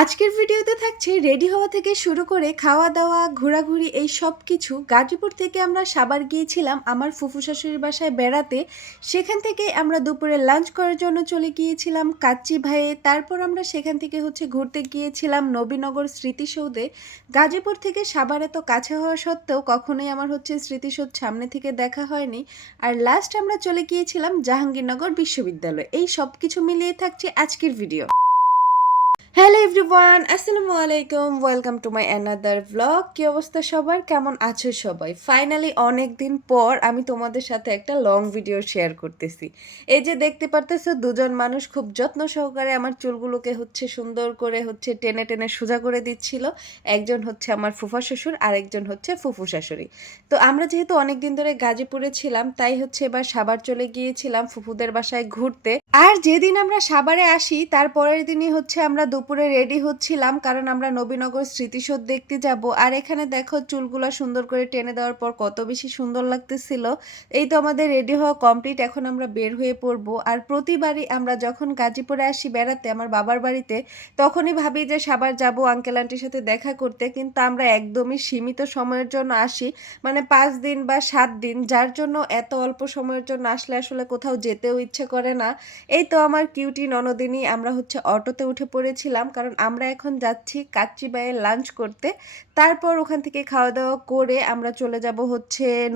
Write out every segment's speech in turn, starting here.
আজকের ভিডিওতে থাকছে রেডি হওয়া থেকে শুরু করে খাওয়া দাওয়া ঘোরাঘুরি এই সব কিছু। গাজীপুর থেকে আমরা সাভার গিয়েছিলাম আমার ফুফু শাশুড়ির বাসায় বেড়াতে। সেখান থেকে আমরা দুপুরে লাঞ্চ করার জন্য চলে গিয়েছিলাম কাচ্চি ভাইয়ে। তারপর আমরা সেখান থেকে ঘুরতে গিয়েছিলাম নবীনগর স্মৃতিসৌধে। গাজীপুর থেকে সাভার এত কাছে হওয়া সত্ত্বেও কখনোই আমার স্মৃতিসৌধ সামনে থেকে দেখা হয়নি। আর লাস্ট আমরা চলে গিয়েছিলাম জাহাঙ্গীরনগর বিশ্ববিদ্যালয়। এই সব কিছু মিলিয়ে থাকছে আজকের ভিডিও। হ্যালো এভরিওয়ান, আসসালামু আলাইকুম, welcome to my another vlog. কি অবস্থা সবার, কেমন আছো সবাই? ফাইনালি অনেক দিন পর আমি তোমাদের সাথে একটা লং ভিডিও শেয়ার করতেছি। এই যে দেখতে পারতেছো, দুজন মানুষ খুব যত্ন সহকারে আমার চুলগুলোকে সুন্দর করে টেনে টেনে সোজা করে দিচ্ছিল। একজন আমার ফুফা শ্বশুর আর একজন ফুফু শাশুড়ি। তো আমরা যেহেতু অনেক দিন ধরে গাজীপুরে ছিলাম, তাই এবার সাভার চলে গিয়েছিলাম ফুফুদের বাসায় ঘুরতে। আর যেদিন আমরা সাভারে আসি তার পরের দিনই আমরা দুপুরে রেডি হচ্ছিলাম, কারণ আমরা নবীনগর স্মৃতিসৌধ দেখতে যাব। আর এখানে দেখো চুলগুলা সুন্দর করে টেনে দেওয়ার পর কত বেশি সুন্দর লাগতেছিল। এই তো আমাদের রেডি হওয়া কমপ্লিট, এখন আমরা বের হয়ে পড়ব। আর প্রতিবারই আমরা যখন গাজীপুরে আসি বেড়াতে আমার বাবার বাড়িতে, তখনই ভাবি যে সাভার যাব আঙ্কেল আন্টির সাথে দেখা করতে, কিন্তু আমরা একদমই সীমিত সময়ের জন্য আসি, মানে 5 দিন বা 7 দিন, যার জন্য এত অল্প সময়ের জন্য আসলে কোথাও যেতেও ইচ্ছে করে না। এই তো আমার কিউটি ননদিনী আমরা অটোতে উঠে পড়েছিলাম, কারণ আমরা এখন যাচ্ছি কাচ্চিবাইয়ে লাঞ্চ করতে। তারপর ওখান থেকে খাওয়া দাওয়া করে আমরা চলে যাব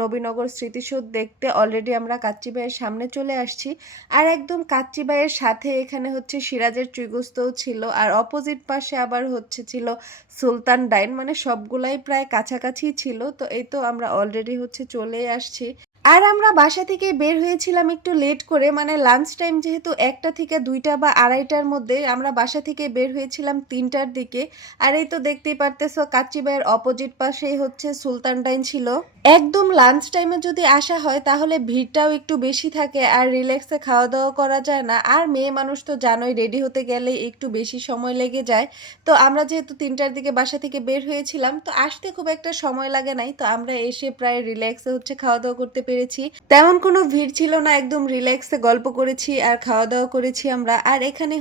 নবীনগর স্মৃতিসৌধ দেখতে। অলরেডি আমরা কাচ্চিবাইয়ের সামনে চলে আসছি। আর একদম কাচ্চিবাইয়ের সাথে এখানে সিরাজের চুইগুস্তও ছিল, আর অপোজিট পাশে আবার ছিল সুলতান ডাইন, মানে সবগুলাই প্রায় কাছাকাছি ছিল। তো এই তো আমরা অলরেডি চলে আসছি। আর আমরা বাসা থেকে বের হয়েছিলাম একটু লেট করে, মানে লাঞ্চ টাইম যেহেতু 1টা থেকে 2টা বা 2:30টার মধ্যে, আমরা বাসা থেকে বের হয়েছিলাম 3টার দিকে। আর এই তো দেখতেই পারতেছো কাচ্চিবাইয়ের অপোজিট পাশেই সুলতান ডাইন ছিল। একদম লাঞ্চ টাইমে যদি আসা হয় তাহলে ভিড়টাও একটু বেশি থাকে আর রিল্যাক্সে খাওয়া দাওয়া করা যায় না। আর মেয়ে মানুষ তো জানোই, রেডি হতে গেলে একটু বেশি সময় লেগে যায়। তো আমরা যেহেতু 3টার দিকে বাসা থেকে বের হয়েছিলাম, তো আসতে খুব একটা সময় লাগে নাই। তো আমরা এসে প্রায় রিল্যাক্সে খাওয়া দাওয়া করতে পেরেছি। তেমন কোনো ভিড় ছিল না, একদম রিল্যাক্সে গল্প করেছি আর খাওয়া দাওয়া করেছি আমরা। আর এখানে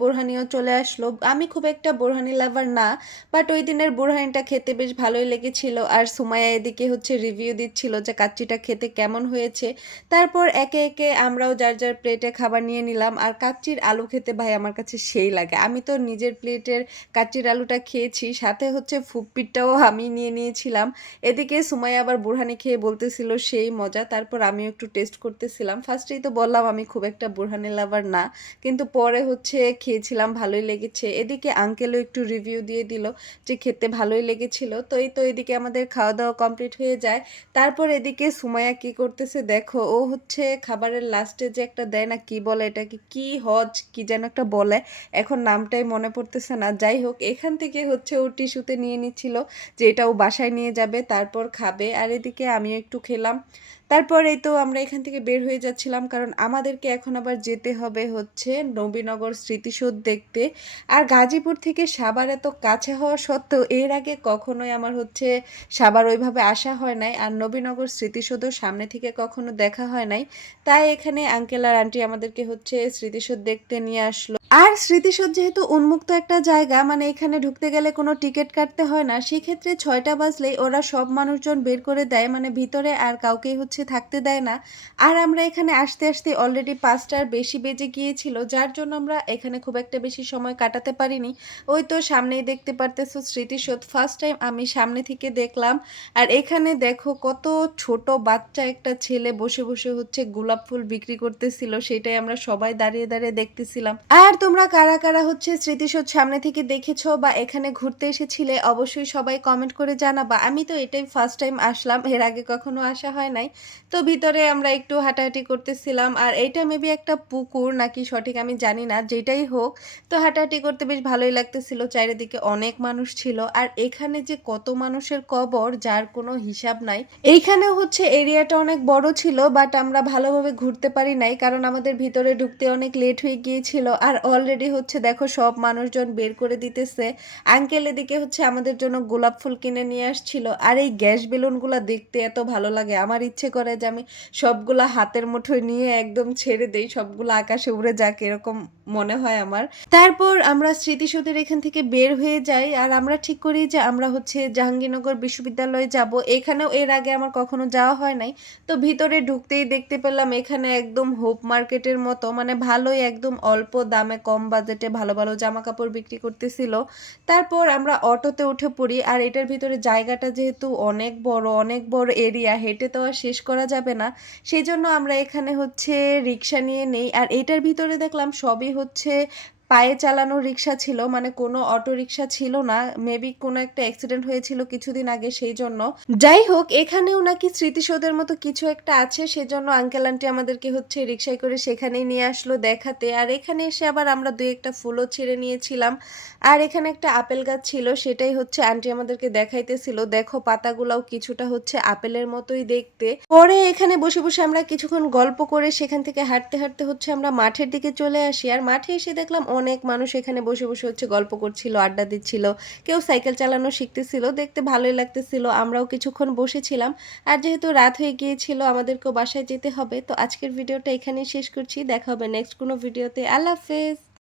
বোরহানিও চলে আসলো। আমি খুব একটা বোরহানি লাভার না, বাট ওই দিনের বোরহানিটা খেতে বেশ ভালোই লেগেছিল। আর সুমাইয়া এদিকে রিভিউ দিচ্ছিল যে কাচ্চিটা খেতে কেমন হয়েছে। তারপর একে একে আমরাও যার যার প্লেটে খাবার নিয়ে নিলাম। আর কাচ্চির আলু খেতে ভাই আমার কাছে সেই লাগে। আমি তো নিজের প্লেটের কাচ্চির আলুটা খেয়েছি, সাথে ফুপ্পিটাও আমি নিয়ে নিয়েছিলাম। এদিকে সুমাইয়া আবার বোরহানি খেয়ে বলতেছিল সেই মজা। তারপর আমিও একটু টেস্ট করতেছিলাম। ফার্স্টেই তো বললাম আমি খুব একটা বোরহানি লাভার না, কিন্তু পরে খেয়েছিলাম, ভালোই লেগেছে। এদিকে আঙ্কেলও একটু রিভিউ দিয়ে দিল যে খেতে ভালোই লেগেছিল। তো এই তো এদিকে আমাদের খাওয়া দাওয়া কমপ্লিট হয়ে যায়। তারপর এদিকে সুমাইয়া কি করতেছে দেখো, ও খাবারের লাস্টে যে একটা দেয় না, কি বলে এটাকে, কি হজ কি যেন একটা বলে, এখন নামটাই মনে পড়তেছে না। যাই হোক, এখান থেকে ও টিস্যুতে নিয়ে নিচ্ছিল যে এটা ও বাসায় নিয়ে যাবে, তারপর খাবে। আর এদিকে আমিও একটু খেলাম। তারপর এই তো আমরা এখান থেকে বের হয়ে যাচ্ছিলাম, কারণ আমাদেরকে এখন আবার যেতে হবে নবীনগর স্মৃতিসৌধ দেখতে। আর গাজীপুর থেকে সাভার এত কাছে হওয়া সত্ত্বেও এর আগে কখনোই আমার সাভার ওইভাবে আসা হয় নাই, আর নবীনগর স্মৃতিসৌধও সামনে থেকে কখনো দেখা হয় নাই। তাই এখানে আঙ্কেল আর আন্টি আমাদেরকে স্মৃতিসৌধ দেখতে নিয়ে আসলো। আর স্মৃতিসৌধ যেহেতু উন্মুক্ত একটা জায়গা, মানে এখানে ঢুকতে গেলে কোনো টিকিট কাটতে হয় না, সেক্ষেত্রে 6টা বাজলেই ওরা সব মানুষজন বের করে দেয়, মানে ভিতরে আর কাউকেই থাকতে দেয় না। আর আমরা এখানে আসতে আসতে অলরেডি 5টার বেশি বেজে গিয়েছিল, যার জন্য আমরা এখানে খুব একটা বেশি সময় কাটাতে পারিনি। ওই তো সামনেই দেখতে পারতেছো স্মৃতিসৌধ, ফার্স্ট টাইম আমি সামনে থেকে দেখলাম। আর এখানে দেখো কত ছোট বাচ্চা একটা ছেলে বসে বসে গোলাপ ফুল বিক্রি করতেছিল, সেটাই আমরা সবাই দাঁড়িয়ে দাঁড়িয়ে দেখতেছিলাম। আর তোমরা কারা কারা স্মৃতিসৌধ সামনে থেকে দেখেছো বা এখানে ঘুরতে এসেছিলে অবশ্যই সবাই কমেন্ট করে জানাবা। আমি তো এটাই ফার্স্ট টাইম আসলাম, এর আগে কখনো আসা হয় নাই। তো ভিতরে আমরা একটু হাঁটাহাঁটি করতেছিলাম, আর এইটা মেবি একটা পুকুর নাকি সঠিক আমি জানি না, যেটাই হোক। তো হাঁটাহাঁটি করতে বেশ ভালোই লাগতেছিল, চারিদিকে অনেক মানুষ ছিল। আর এখানে যে কত মানুষের কবর যার কোনো হিসাব নাই। এইখানে এরিয়াটা অনেক বড় ছিল, বাট আমরা ভালোভাবে ঘুরতে পারি নাই, কারণ আমাদের ভিতরে ঢুকতে অনেক লেট হয়ে গিয়েছিল। আর অলরেডি হচ্ছে দেখো সব মানুষজন বের করে দিতেছে। আঙ্কেল এদিকে হচ্ছে আমাদের জন্য গোলাপ ফুল কিনে নিয়ে আসছিল। আর এই গ্যাস বেলুনগুলা দেখতে এত ভালো লাগে, আমার ইচ্ছে করে যে আমি সবগুলা হাতের মুঠোয় নিয়ে একদম ছেড়ে দেই, সবগুলো আকাশে উড়ে যাক, এরকম মনে হয় আমার। তারপর আমরা স্মৃতিসৌধের এখান থেকে বের হয়ে যাই আর আমরা ঠিক করি যে আমরা হচ্ছে জাহাঙ্গীরনগর বিশ্ববিদ্যালয়ে যাব। এখানেও এর আগে আমার কখনো যাওয়া হয় নাই। তো ভিতরে ঢুকতেই দেখতে পেলাম এখানে একদম হোপ মার্কেটের মতো, মানে ভালোই একদম অল্প দামে কম বাজেটে ভালো ভালো জামা কাপড় বিক্রি করতেছিল। তারপর আমরা অটোতে উঠে পড়ি। আর এটার ভিতরে জায়গাটা যেহেতু অনেক বড় এরিয়া, হেঁটে তো আর শেষ করা যাবে না, সেই জন্য আমরা এখানে হচ্ছে রিক্সা নিয়ে নেই। আর এটার ভিতরে দেখলাম সবই হচ্ছে পায়ে চালানো রিক্সা ছিল, মানে কোনো অটো রিক্সা ছিল না। মেবি কোনো একটা অ্যাক্সিডেন্ট হয়েছিল কিছুদিন আগে, সেই জন্য। যাই হোক, এখানেও নাকি স্মৃতিসৌধের মতো কিছু একটা আছে, সেজন্য আঙ্কেল আন্টি আমাদেরকে হচ্ছে রিক্সায় করে সেখানেই নিয়ে আসলো দেখাতে। আর এখানে এসে আবার আমরা দুই একটা ফুলও ছিঁড়ে নিয়েছিলাম। আর এখানে একটা আপেল গাছ ছিল, সেটাই হচ্ছে আন্টি আমাদেরকে দেখাইতেছিল। দেখো পাতাগুলাও কিছুটা হচ্ছে আপেলের মতোই দেখতে। পরে এখানে বসে বসে আমরা কিছুক্ষণ গল্প করে সেখান থেকে হাঁটতে হাঁটতে হচ্ছে আমরা মাঠের দিকে চলে আসি। আর মাঠে এসে দেখলাম অনেক মানুষ এখানে বসে বসে হচ্ছে গল্প করছিল, আড্ডা দিচ্ছিল, কেউ সাইকেল চালানো শিখতেছিল, দেখতে ভালোই লাগতেছিল। আমরাও কিছুক্ষণ বসেছিলাম। আর যেহেতু রাত হয়ে গিয়েছিল, আমাদেরকেও বাসায় যেতে হবে। তো আজকের ভিডিওটা এখানেই শেষ করছি, দেখা হবে নেক্সট কোনো ভিডিওতে। আল্লাহ হাফেজ।